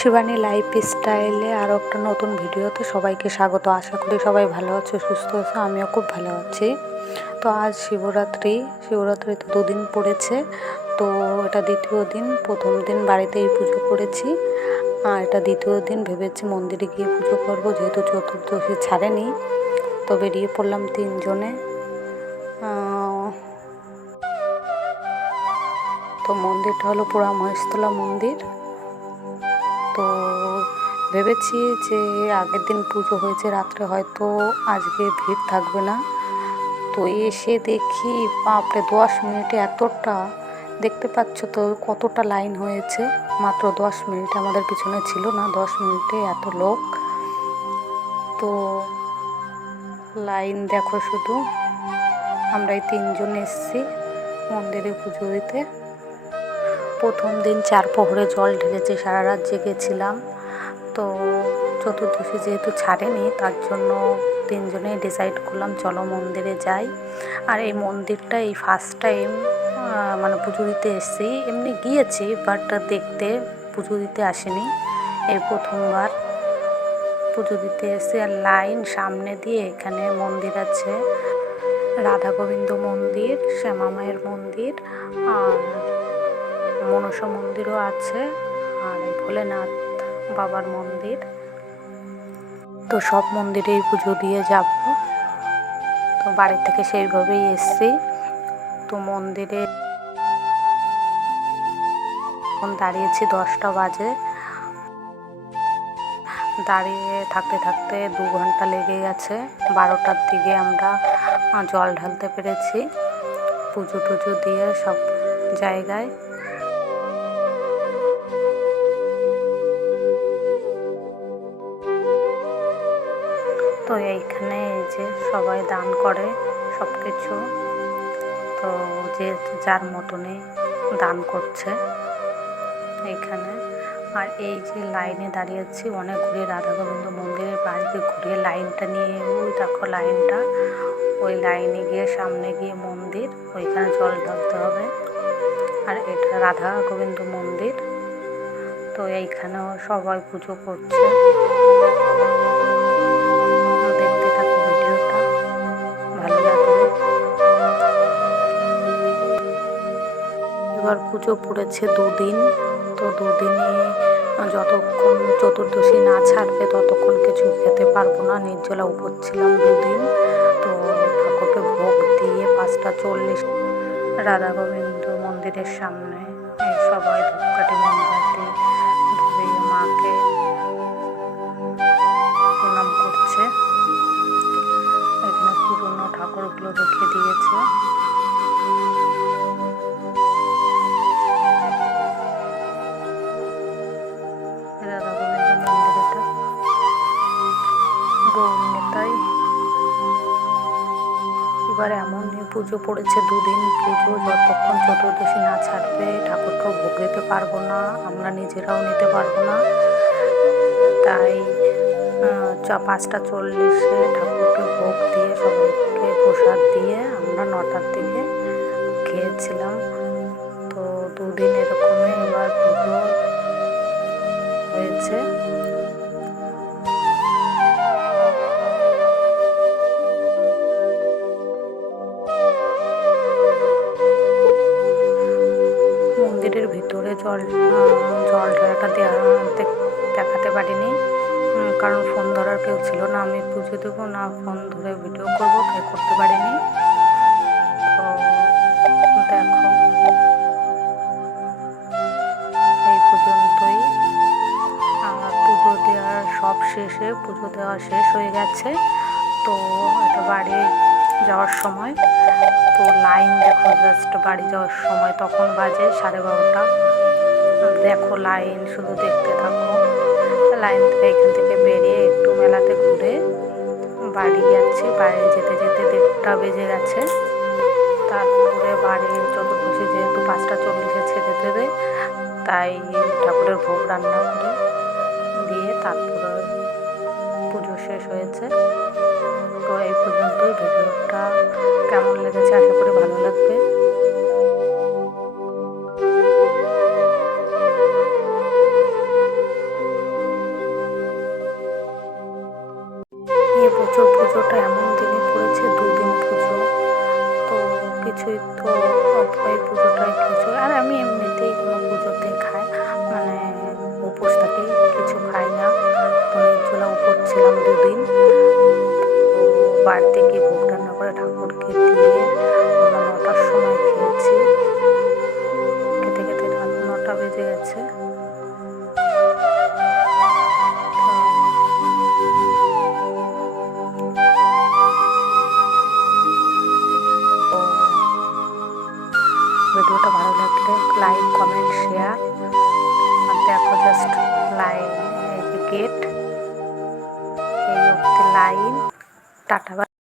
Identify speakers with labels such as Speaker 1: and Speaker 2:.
Speaker 1: Shivani life স্টাইলে আরও একটা নতুন ভিডিওতে সবাইকে স্বাগত। আশা করি সবাই ভালো আছে, সুস্থ আছে, আমিও খুব ভালো আছি। তো আজ শিবরাত্রি শিবরাত্রি তো দুদিন পড়েছে, তো এটা দ্বিতীয় দিন, প্রথম দিন বাড়িতেই পুজো করেছি। আর এটা দ্বিতীয় দিন ভেবেছি মন্দিরে গিয়ে পুজো করব, যেহেতু চতুর্দশী ছাড়েনি, তো বেরিয়ে পড়লাম তিনজনে। তো মন্দিরটা হলো পুরা মহেশতলা মন্দির। তো ভেবেছি যে আগের দিন পুজো হয়েছে, রাত্রে হয়তো আজকে ভিড় থাকবে না। তো এসে দেখি, বাপরে, দশ মিনিটে এতটা, দেখতে পাচ্ছ তো কতটা লাইন হয়েছে। মাত্র দশ মিনিট আমাদের পিছনে ছিল না, দশ মিনিটে এত লোক। তো লাইন দেখো শুধু। আমরা এই তিনজন এসছি মন্দিরে পুজো দিতে। প্রথম দিন চার প্রহরে জল ঢেলেছে, সারা রাত জেগেছিলাম তো চতুর্দশী যেহেতু ছাড়েনি, তার জন্য তিনজনেই ডিসাইড করলাম, চলো মন্দিরে যাই। আর এই মন্দিরটা এই ফার্স্ট টাইম মানে পুজো দিতে এসেছি। এমনি গিয়েছি বাট দেখতে পুজো দিতে আসেনি। এই প্রথমবার পুজো দিতে এসে আর লাইন সামনে দিয়ে এখানে মন্দির আছে। রাধা গোবিন্দ মন্দির শ্যামা মায়ের মন্দির আর মনসা মন্দিরও আছে আর ভোলেনাথ বাবার মন্দির। তো সব মন্দিরেই পুজো দিয়ে যাব। তো বাড়ি থেকে সেইভাবেই এসছি। তো মন্দিরে এখন দাঁড়িয়েছি দশটা বাজে। দাঁড়িয়ে থাকতে থাকতে দু ঘণ্টা লেগে গেছে। বারোটার দিকে আমরা জল ঢালতে পেরেছি। পুজো টুজো দিয়ে সব জায়গায় তো এইখানে এই যে সবাই দান করে সব কিছু তো যে যার মতনই দান করছে এইখানে। আর এই যে লাইনে দাঁড়িয়েছি অনেক ঘুরে রাধা গোবিন্দ মন্দিরের বাড়িতে ঘুরে লাইনটা নিয়ে ওই দেখো লাইনটা। ওই লাইনে গিয়ে সামনে গিয়ে মন্দির, ওইখানে জল ঢালতে হবে। আর এটা রাধা গোবিন্দ মন্দির। তো এইখানেও সবাই পুজো করছে। পুজো পড়েছে দুদিন। তো দুদিনে যতক্ষণ চতুর্দশী না ছাড়বে ততক্ষণ কিছু খেতে পারব না। নির্জলা উপর ছিলাম দুদিন। তো ঠাকুরকে ভোগ দিয়ে পাঁচটা চল্লিশ রাধা গোবিন্দ মন্দিরের সামনে সবাই ধূপকাঠি মোমবাতি ধরে মাকে প্রণাম করছে। এখানে পুরনো ঠাকুরগুলো রেখে দিয়েছে। এবার এমন পুজো পড়েছে দুদিন পুজো, যতক্ষণ চতুর্দশী না ছাড়বে, ঠাকুরকেও ভোগ দিতে পারব না, আমরা নিজেরাও নিতে পারব না। তাই পাঁচটা চল্লিশে ঠাকুরকে ভোগ দিয়ে, সবাইকে প্রসাদ দিয়ে আমরা নটার দিকে খেয়েছিলাম। তো দুদিন এরকমই এবার পুজো হয়েছে। ভিতরে জল জল ঢালাটা দেখাতে পারিনি। কারণ ফোন ধরার কেউ ছিল না, আমি পুজো দেবো না ফোন ধরে ভিডিও করব কেউ করতে পারিনি। তো দেখো। এই পর্যন্তই। আর পুজো দেওয়ার সব শেষে, পুজো দেওয়া শেষ হয়ে গেছে। তো এটা বাড়ি যাওয়ার সময় তো লাইন দেখো জাস্ট বাড়ি যাওয়ার সময় তখন বাজে সাড়ে বারোটা। দেখো লাইন, শুধু দেখতে থাকো। লাইন থেকে এখান থেকে বেরিয়ে একটু মেলাতে ঘুরে বাড়ি যাচ্ছি। বাড়ি যেতে যেতে দেড়টা বেজে গেছে। তারপরে বাড়ি চতুর্দশী যেহেতু পাঁচটা চল্লিশে ছেড়ে দেবে, তাই ঠাকুরের ভোগ রান্না করে দিয়ে তারপরে পুজো শেষ হয়েছে। তো এই পর্যন্তই ভিডিওটা। কেমন লেগেছে? আশা করি ভালো লাগবে। এই বছর পুজোটা এমন দিনে পড়েছে, দুদিন পুজো। তো কিছুই তো এই পুজোটা একটু বাড়িতে গিয়ে ভোগ রান্না করে ঠাকুরকে দিয়ে আমরা নটার সময় খেয়েছি। খেতে খেতে রাত নটা বেজে গেছে। ভিডিওটা ভালো লাগলে লাইক, কমেন্ট, শেয়ার। আর দেখো জাস্ট যে গেট লাইন টাটা